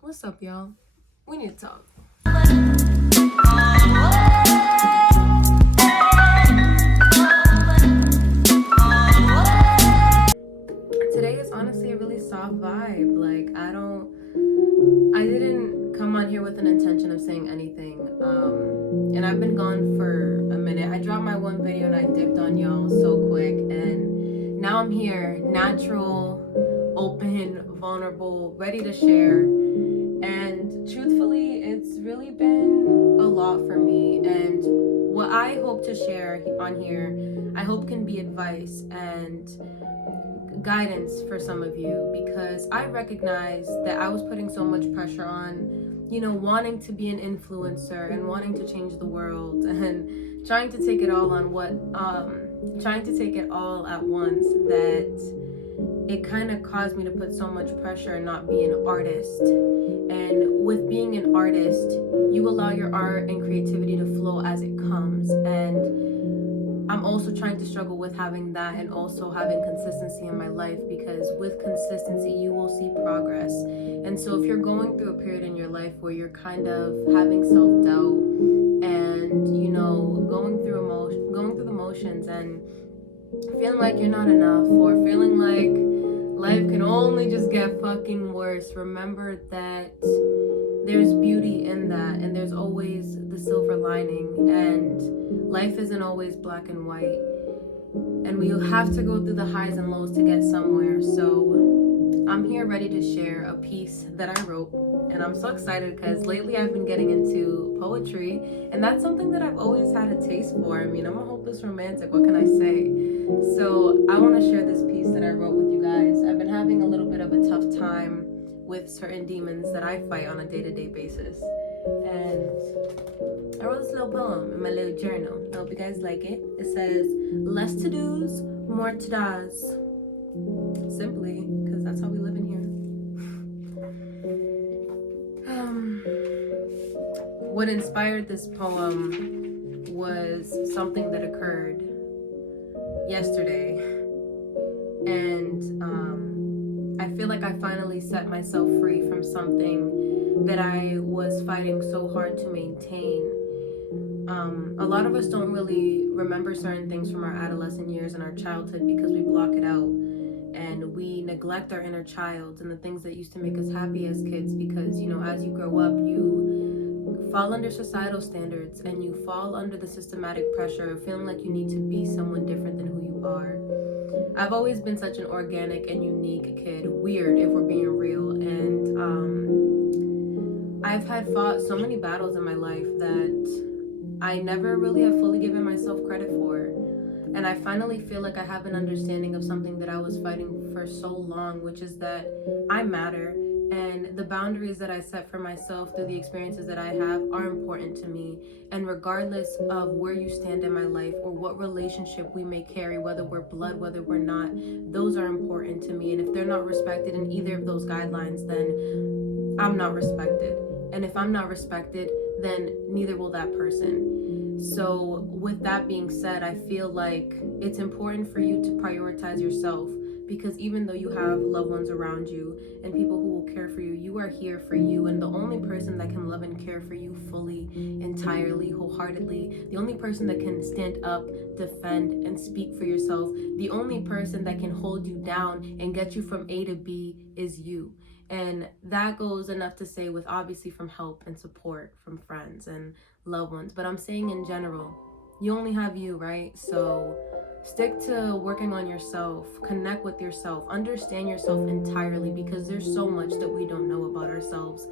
What's up, y'all? We need to talk. Today is honestly a really soft vibe. Like, I didn't come on here with an intention of saying anything. And I've been gone for a minute. I dropped my one video and I dipped on y'all so quick. And now I'm here, natural, open, vulnerable, ready to share. And truthfully, it's really been a lot for me. And what I hope to share on here, I hope can be advice and guidance for some of you, because I recognize that I was putting so much pressure on, wanting to be an influencer and wanting to change the world and trying to take it all trying to take it all at once, that it kind of caused me to put so much pressure and not be an artist. And with being an artist, you allow your art and creativity to flow as it comes. And I'm also trying to struggle with having that and also having consistency in my life, because with consistency, you will see progress. And so if you're going through a period in your life where you're kind of having self-doubt and, going through the motions and feeling like you're not enough, or feeling like life can only just get fucking worse, remember that there's beauty in that, and there's always the silver lining, and life isn't always black and white, and we have to go through the highs and lows to get somewhere. So I'm here ready to share a piece that I wrote, and I'm so excited because lately I've been getting into poetry, and that's something that I've always had a taste for. I mean, I'm a hopeless romantic, what can I say? So I want to share this piece that I wrote with you guys. I've been having a little bit of a tough time with certain demons that I fight on a day-to-day basis, and I wrote this little poem in my little journal. I hope you guys like it. It says, less to-dos, more to-das. Simply, because that's how we live in here. What inspired this poem was something that occurred yesterday, and I feel like I finally set myself free from something that I was fighting so hard to maintain. A lot of us don't really remember certain things from our adolescent years and our childhood because we block it out, and we neglect our inner child and the things that used to make us happy as kids, because as you grow up, you fall under societal standards and you fall under the systematic pressure of feeling like you need to be someone different than who you are. I've always been such an organic and unique kid, weird if we're being real, and I've had fought so many battles in my life that I never really have fully given myself credit for. And I finally feel like I have an understanding of something that I was fighting for so long, which is that I matter, and the boundaries that I set for myself through the experiences that I have are important to me. And regardless of where you stand in my life or what relationship we may carry, whether we're blood, whether we're not, those are important to me. And if they're not respected in either of those guidelines, then I'm not respected. And if I'm not respected, then neither will that person. So with that being said, I feel like it's important for you to prioritize yourself, because even though you have loved ones around you and people who will care for you, you are here for you. And the only person that can love and care for you fully, entirely, wholeheartedly, the only person that can stand up, defend, and speak for yourself, the only person that can hold you down and get you from A to B is you. And that goes enough to say, with obviously from help and support from friends and loved ones. But I'm saying in general, you only have you, right? So stick to working on yourself, connect with yourself, understand yourself entirely, because there's so much that we don't know about ourselves.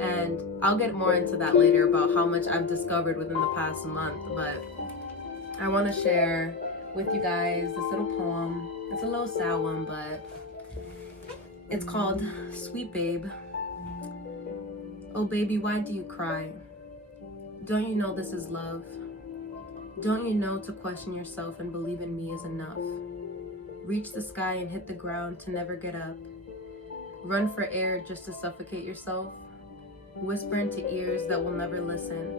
And I'll get more into that later about how much I've discovered within the past month. But I want to share with you guys this little poem. It's a little sad one, but it's called Sweet Babe. Oh baby, why do you cry? Don't you know this is love? Don't you know to question yourself and believe in me is enough? Reach the sky and hit the ground to never get up. Run for air just to suffocate yourself. Whisper into ears that will never listen.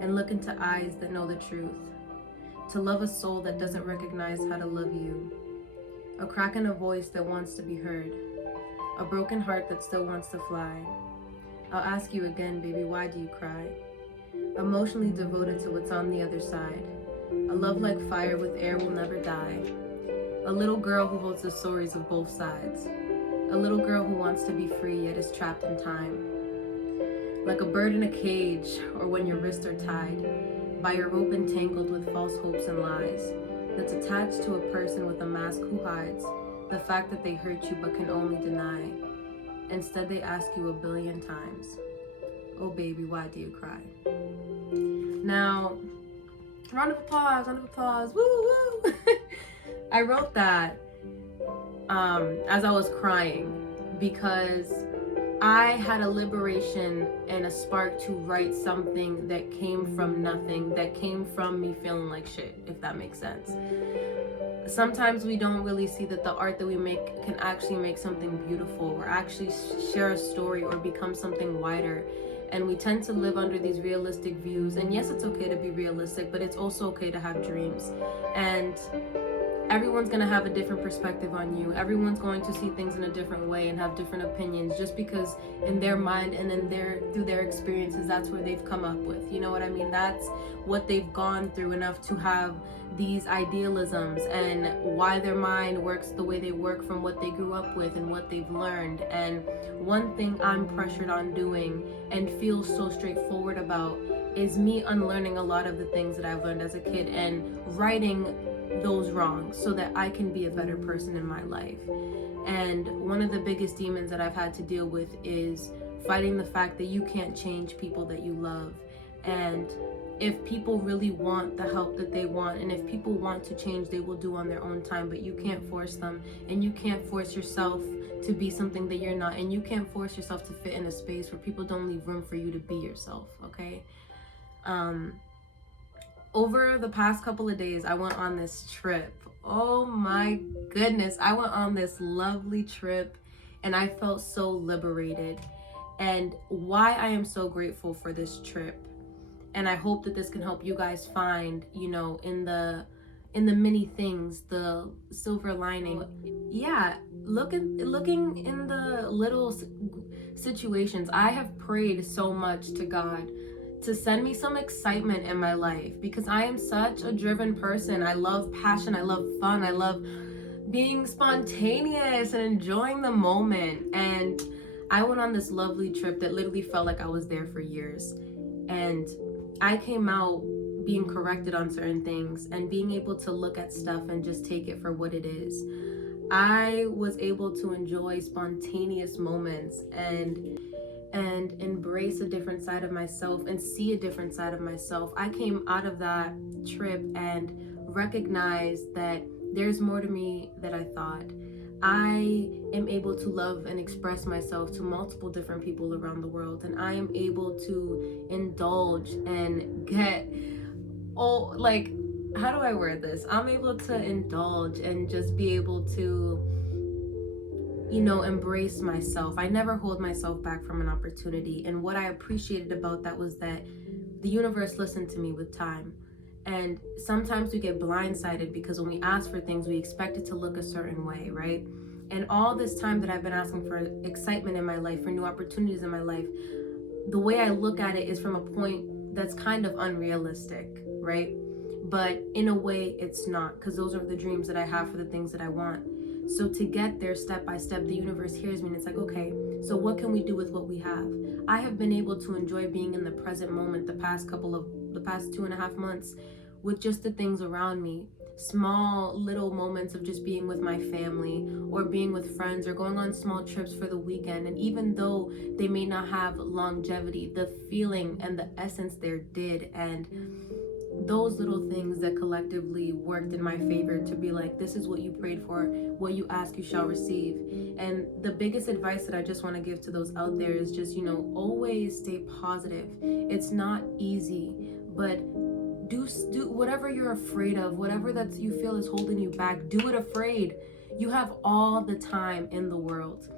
And look into eyes that know the truth. To love a soul that doesn't recognize how to love you. A crack in a voice that wants to be heard. A broken heart that still wants to fly. I'll ask you again, baby, why do you cry? Emotionally devoted to what's on the other side. A love like fire with air will never die. A little girl who holds the stories of both sides. A little girl who wants to be free yet is trapped in time. Like a bird in a cage, or when your wrists are tied by a rope entangled with false hopes and lies, that's attached to a person with a mask who hides the fact that they hurt you but can only deny. Instead, they ask you a billion times, oh baby, why do you cry? Now, round of applause, woo woo! I wrote that as I was crying because I had a liberation and a spark to write something that came from nothing, that came from me feeling like shit, if that makes sense. Sometimes we don't really see that the art that we make can actually make something beautiful or actually share a story or become something wider. And we tend to live under these realistic views. And yes, it's okay to be realistic, but it's also okay to have dreams. And everyone's going to have a different perspective on you. Everyone's going to see things in a different way and have different opinions just because in their mind and through their experiences, that's where they've come up with. You know what I mean? That's what they've gone through enough to have these idealisms and why their mind works the way they work from what they grew up with and what they've learned. And one thing I'm pressured on doing and feel so straightforward about is me unlearning a lot of the things that I've learned as a kid and righting those wrongs so that I can be a better person in my life. And one of the biggest demons that I've had to deal with is fighting the fact that you can't change people that you love. And if people really want the help that they want, and if people want to change, they will do on their own time, but you can't force them, and you can't force yourself to be something that you're not, and you can't force yourself to fit in a space where people don't leave room for you to be yourself, okay? Over the past couple of days, I went on this trip. Oh my goodness, I went on this lovely trip and I felt so liberated. And why I am so grateful for this trip, and I hope that this can help you guys find, you know, in the many things, the silver lining. Yeah, looking in the little situations. I have prayed so much to God to send me some excitement in my life because I am such a driven person. I love passion, I love fun, I love being spontaneous and enjoying the moment. And I went on this lovely trip that literally felt like I was there for years. And I came out being corrected on certain things and being able to look at stuff and just take it for what it is. I was able to enjoy spontaneous moments and embrace a different side of myself and see a different side of myself. I came out of that trip and recognized that there's more to me than I thought. I am able to love and express myself to multiple different people around the world, and I am able to indulge and get, oh, like, how do I word this? I'm able to indulge and just be able to, you know, embrace myself. I never hold myself back from an opportunity. And what I appreciated about that was that the universe listened to me with time. And sometimes we get blindsided because when we ask for things, we expect it to look a certain way, right? And all this time that I've been asking for excitement in my life, for new opportunities in my life, the way I look at it is from a point that's kind of unrealistic, right? But in a way, it's not, because those are the dreams that I have for the things that I want. So to get there step by step, the universe hears me and it's like, okay, so what can we do with what we have? I have been able to enjoy being in the present moment the past 2.5 months with just the things around me. Small little moments of just being with my family or being with friends or going on small trips for the weekend. And even though they may not have longevity, the feeling and the essence there did. And those little things that collectively worked in my favor to be like, this is what you prayed for, what you ask you shall receive. And the biggest advice that I just want to give to those out there is just, you know, always stay positive. It's not easy, but do whatever you're afraid of, whatever that you feel is holding you back, do it afraid. You have all the time in the world.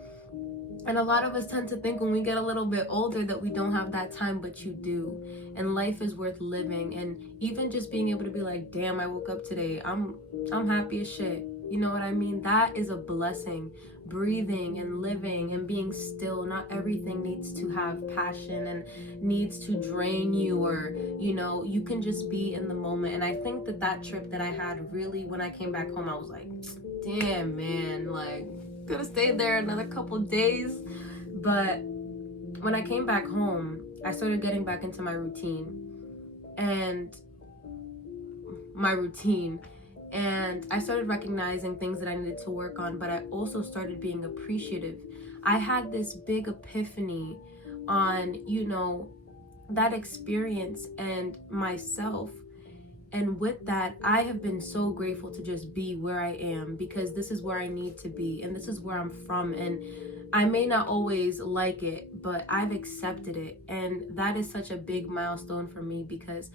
And a lot of us tend to think when we get a little bit older that we don't have that time, but you do. And life is worth living. And even just being able to be like, damn, I woke up today, I'm happy as shit. You know what I mean? That is a blessing. Breathing and living and being still. Not everything needs to have passion and needs to drain you, or, you know, you can just be in the moment. And I think that that trip that I had, really, when I came back home, I was like, damn, man, like, could have stayed there another couple days. But when I came back home, I started getting back into my routine. And my routine and I started recognizing things that I needed to work on, but I also started being appreciative. I had this big epiphany on, you know, that experience and myself. And with that, I have been so grateful to just be where I am, because this is where I need to be and this is where I'm from. And I may not always like it, but I've accepted it. And that is such a big milestone for me, because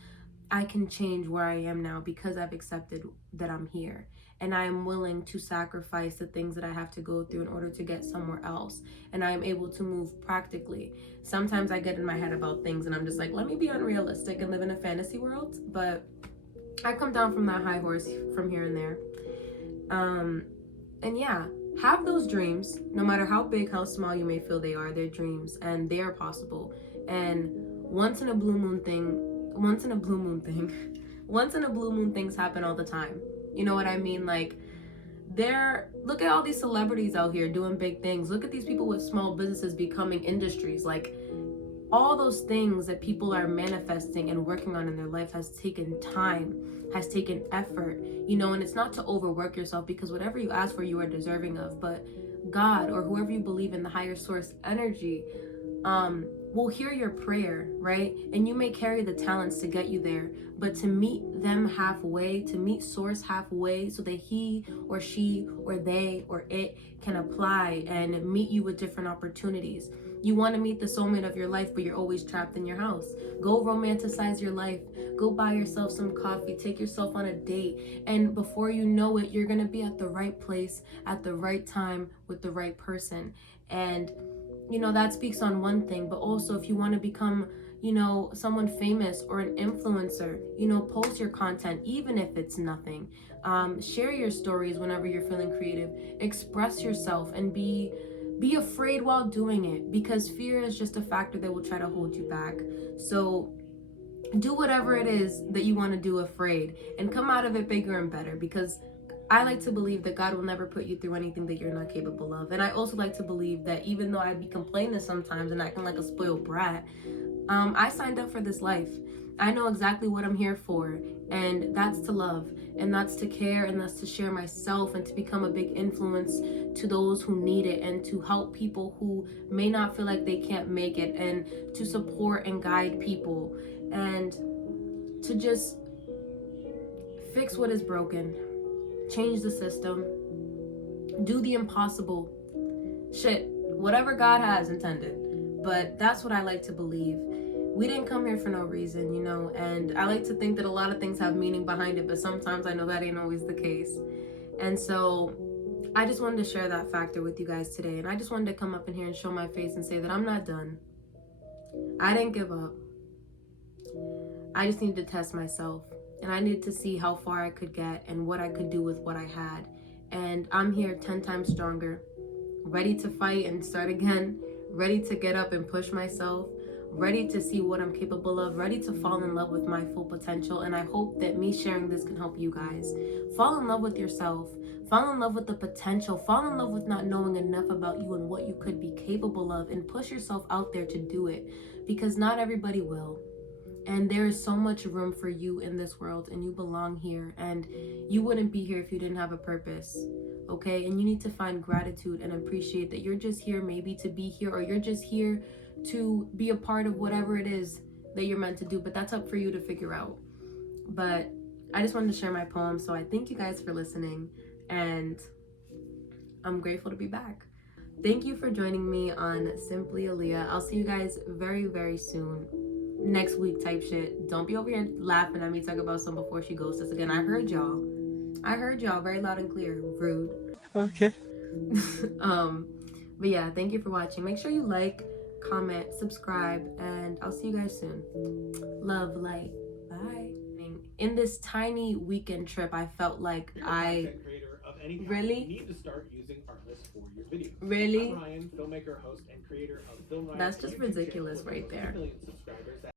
I can change where I am now because I've accepted that I'm here. And I am willing to sacrifice the things that I have to go through in order to get somewhere else. And I am able to move practically. Sometimes I get in my head about things and I'm just like, let me be unrealistic and live in a fantasy world. But I come down from that high horse from here and there. And yeah, have those dreams, no matter how big, how small you may feel they are. They're dreams and they are possible. And once in a blue moon things happen all the time. You know what I mean? Like, look at all these celebrities out here doing big things. Look at these people with small businesses becoming industries. Like, all those things that people are manifesting and working on in their life has taken time, has taken effort, you know. And it's not to overwork yourself, because whatever you ask for, you are deserving of. But God, or whoever you believe in, the higher source energy, will hear your prayer, right? And you may carry the talents to get you there, but to meet them halfway, to meet source halfway, so that he or she or they or it can apply and meet you with different opportunities. You want to meet the soulmate of your life, but you're always trapped in your house. Go romanticize your life. Go buy yourself some coffee. Take yourself on a date. And before you know it, you're going to be at the right place at the right time with the right person. And you know, that speaks on one thing. But also, if you want to become, you know, someone famous or an influencer, you know, post your content, even if it's nothing. Share your stories whenever you're feeling creative. Express yourself and be afraid while doing it, because fear is just a factor that will try to hold you back. So do whatever it is that you want to do afraid, and come out of it bigger and better, because I like to believe that God will never put you through anything that you're not capable of. And I also like to believe that even though I'd be complaining sometimes and acting like a spoiled brat, I signed up for this life. I know exactly what I'm here for, and that's to love, and that's to care, and that's to share myself, and to become a big influence to those who need it, and to help people who may not feel like they can't make it, and to support and guide people, and to just fix what is broken, change the system, do the impossible. Shit, whatever God has intended. But that's what I like to believe. We didn't come here for no reason, you know, and I like to think that a lot of things have meaning behind it, but sometimes I know that ain't always the case. And so I just wanted to share that factor with you guys today. And I just wanted to come up in here and show my face and say that I'm not done. I didn't give up. I just needed to test myself, and I needed to see how far I could get and what I could do with what I had. And I'm here 10 times stronger, ready to fight and start again, ready to get up and push myself, ready to see what I'm capable of, ready to fall in love with my full potential. And I hope that me sharing this can help you guys. Fall in love with yourself. Fall in love with the potential. Fall in love with not knowing enough about you and what you could be capable of, and push yourself out there to do it, because not everybody will. And there is so much room for you in this world, and you belong here, and you wouldn't be here if you didn't have a purpose. Okay? And you need to find gratitude and appreciate that you're just here maybe to be here, or you're just here to be a part of whatever it is that you're meant to do. But that's up for you to figure out. But I just wanted to share my poem. So I thank you guys for listening, and I'm grateful to be back. Thank you for joining me on Simply Aaliyah. I'll see you guys very, very soon. Next week type shit. Don't be over here laughing at me talk about some before she ghosts us again. I heard y'all very loud and clear. Rude. Okay. But yeah, thank you for watching. Make sure you like, comment, subscribe, and I'll see you guys soon. Love, light. Bye. In this tiny weekend trip, I felt like anytime. Really? You need to start using Artlist for your videos. Really? I'm Ryan, filmmaker, host, and creator of Film Riot, That's a just YouTube channel ridiculous with right almost there. 2 million subscribers that